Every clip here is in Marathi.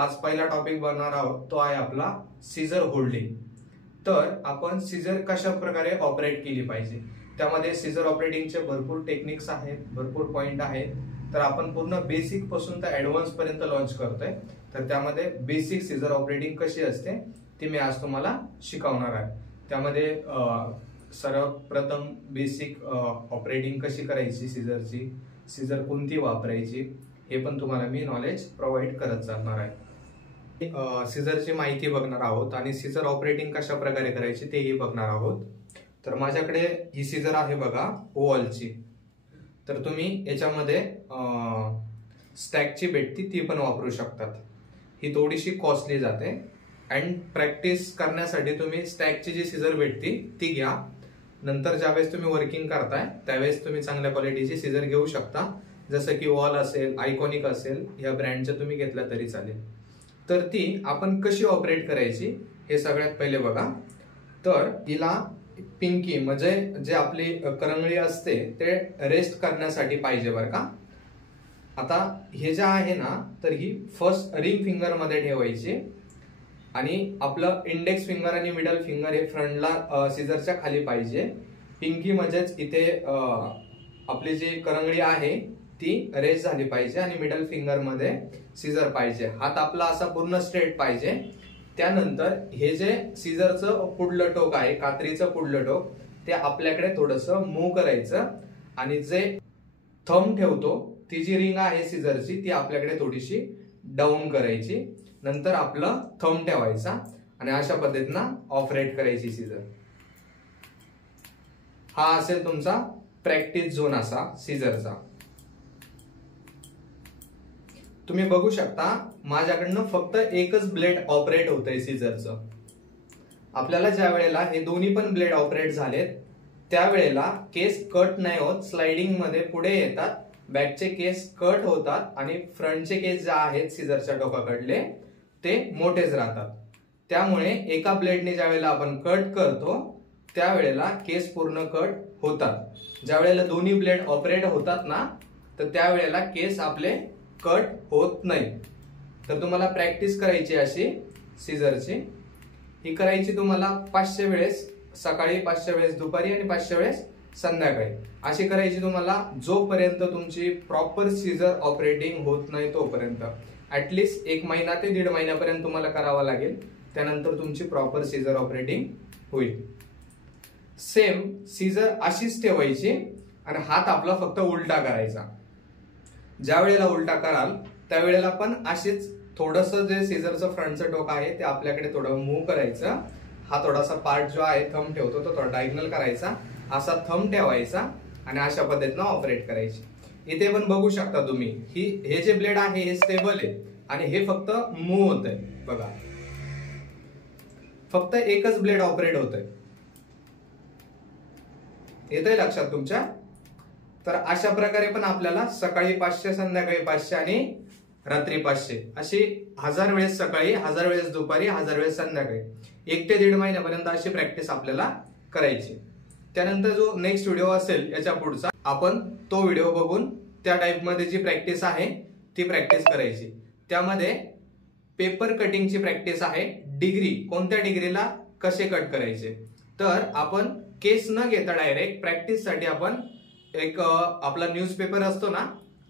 आज पहिला टॉपिक बनणार आहोत तो आहे आपला सीझर होल्डिंग। तर आपण सीझर कशा प्रकारे ऑपरेट केली पाहिजे, त्यामध्ये सीझर ऑपरेटिंगचे भरपूर टेक्निक्स आहेत, भरपूर पॉइंट आहेत। तर आपण पूर्ण बेसिक पासून तर ऍडव्हान्स पर्यंत लॉन्च करतोय। तर त्यामध्ये बेसिक सीझर ऑपरेटिंग कशी असते ती मी आज तुम्हाला शिकवणार आहे। त्यामध्ये सर्वप्रथम बेसिक ऑपरेटिंग कशी करायची सीझरची, सीझर कोणती वापरायची हे पण तुम्हाला मी नॉलेज प्रोव्हाइड करत जाणार आहे। सीझरची माहिती बघणार आहोत आणि सीझर ऑपरेटिंग कशा प्रकारे करायची तेही बघणार आहोत। तर माझ्याकडे ही सीझर आहे बघा ओव्हलची। तर तुम्ही याच्यामध्ये स्टॅकची भेटती ती पण वापरू शकतात। ही थोडीशी कॉस्टली जाते अँड प्रॅक्टिस करण्यासाठी तुम्ही स्टॅकची जी सीझर भेटती ती घ्या। नंतर ज्यावेळेस तुम्ही वर्किंग करताय त्यावेळेस तुम्ही चांगल्या क्वालिटीची सीझर घेऊ शकता, जसं की वॉल असेल, आयकॉनिक असेल, या ब्रँडचं तुम्ही घेतला तरी चालेल। तर ती आपण कशी ऑपरेट करायची हे सगळ्यात पहिले बघा। तर हिला पिंकी म्हणजे जे आपली करंगळी असते ते रेस्ट करण्यासाठी पाहिजे बरं का। आता हे जे आहे ना तर ही फर्स्ट रिंग फिंगर मध्ये ठेवायची आणि आपलं इंडेक्स फिंगर आणि मिडल फिंगर हे फ्रंटला सीझरच्या खाली पाहिजे। पिंकी म्हणजेच इथे आपली जी करंगळी आहे ती रेस्ट झाली पाहिजे आणि मिडल फिंगर मध्ये सीझर पाहिजे। हात आपला असा पूर्ण स्ट्रेट पाहिजे। त्यानंतर हे जे सीझरचं पुढलं टोक आहे, कात्रीचं पुढलं टोक, ते आपल्याकडे थोडंसं मूव्ह करायचं आणि जे थंब ठेवतो ती जी रिंग आहे सीझरची ती आपल्याकडे थोडीशी डाऊन करायची। नंतर आपलं थंब ठेवायचा आणि अशा पद्धतीनं ऑपरेट करायची सीझर। हा असेल तुमचा प्रॅक्टिस झोन असा सीझरचा। तुम्ही बघू शकता माझ्याकडनं फक्त एकच ब्लेड ऑपरेट होतंय सीझरचं। आपल्याला ज्या वेळेला हे दोन्ही पण ब्लेड ऑपरेट झालेत त्यावेळेला केस कट नाही होत, स्लाइडिंग मध्ये पुढे येतात, बॅकचे केस कट होतात आणि फ्रंटचे केस जे आहेत सीझरच्या टोकाकडले ते मोठेच राहतात। त्यामुळे एका ब्लेडने ज्या वेळेला आपण कट करतो त्यावेळेला केस पूर्ण कट होतात। ज्या वेळेला दोन्ही ब्लेड ऑपरेट होतात ना तर त्यावेळेला केस आपले कट होत नाही। तर तुम्हाला प्रॅक्टिस करायची अशी सीझरची, ही करायची तुम्हाला 500 वेळेस सकाळी, 500 वेळेस दुपारी आणि 500 वेळेस संध्याकाळी। अशी करायची तुम्हाला जोपर्यंत तुमची प्रॉपर सीझर ऑपरेटिंग होत नाही तोपर्यंत। ऍटलीस्ट 1 महिना ते 1.5 महिन्यापर्यंत तुम्हाला करावा लागेल, त्यानंतर तुमची प्रॉपर सीझर ऑपरेटिंग होईल। सेम सीझर अशीच ठेवायची आणि हात आपला फक्त उलटा करायचा। ज्या वेळेला उलटा कराल त्यावेळेला पण अशीच थोडंसं जे सीझरचं फ्रंटचं टोक आहे ते आपल्याकडे थोडं मूव्ह करायचं। हा थोडासा पार्ट जो आहे थंब ठेवतो तो थोडा डायगोनल करायचा, असा थंब ठेवायचा आणि अशा पद्धतीनं ऑपरेट करायची। इथे पण बघू शकता तुम्ही हे जे ब्लेड आहे हे स्टेबल आहे आणि हे फक्त मूव्ह होत आहे बघा। फक्त एकच ब्लेड ऑपरेट होतंय, येतंय लक्षात तुमच्या। तर अशा प्रकारे पण आपल्याला सकाळी 500, संध्याकाळी 500 आणि रात्री 500 अशी 1000 वेळेस सकाळी, 1000 वेळेस दुपारी, 1000 वेळेस संध्याकाळी 1 ते 1.5 महिन्यापर्यंत अशी प्रॅक्टिस आपल्याला करायची। त्यानंतर जो नेक्स्ट व्हिडिओ असेल याच्या पुढचा आपण तो व्हिडिओ बघून त्या टाइप मध्ये जी प्रॅक्टिस आहे ती प्रॅक्टिस करायची। त्यामध्ये पेपर कटिंगची प्रॅक्टिस आहे, डिग्री कोणत्या डिग्रीला कसे कट करायचे। तर आपण केस न घेता डायरेक्ट प्रॅक्टिस साठी आपण एक आपला न्यूजपेपर असतो ना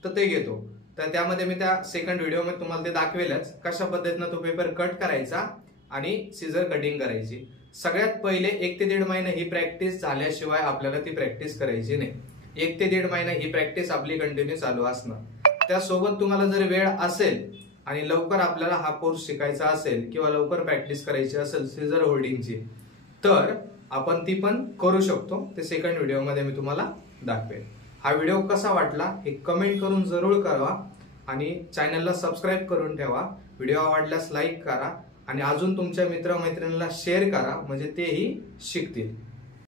तर ते घेतो। तर त्यामध्ये मी त्या सेकंड व्हिडिओ मध्ये तुम्हाला ते दाखवेलच कशा पद्धतीनं तो पेपर कट करायचा आणि सीझर कटिंग करायची। सगळ्यात पहिले 1 ते 1.5 महिना ही प्रॅक्टिस झाल्याशिवाय आपल्याला ती प्रॅक्टिस करायची नाही। 1 ते 1.5 महिना ही प्रॅक्टिस आपली कंटिन्यू चालू असणार। त्यासोबत तुम्हाला जर वेळ असेल आणि लवकर आपल्याला हा कोर्स शिकायचा असेल किंवा लवकर प्रॅक्टिस करायची असेल सीझर होल्डिंगची तर आपण ती पण करू शकतो। ते सेकंड व्हिडिओ मध्ये मी तुम्हाला दाखवेल। हा व्हिडिओ कसा वाटला हे कमेंट करून जरूर कळवा आणि चॅनलला सबस्क्राईब करून ठेवा। व्हिडिओ आवडल्यास लाईक करा आणि अजून तुमच्या मित्र मैत्रिणींना शेअर करा म्हणजे तेही शिकतील।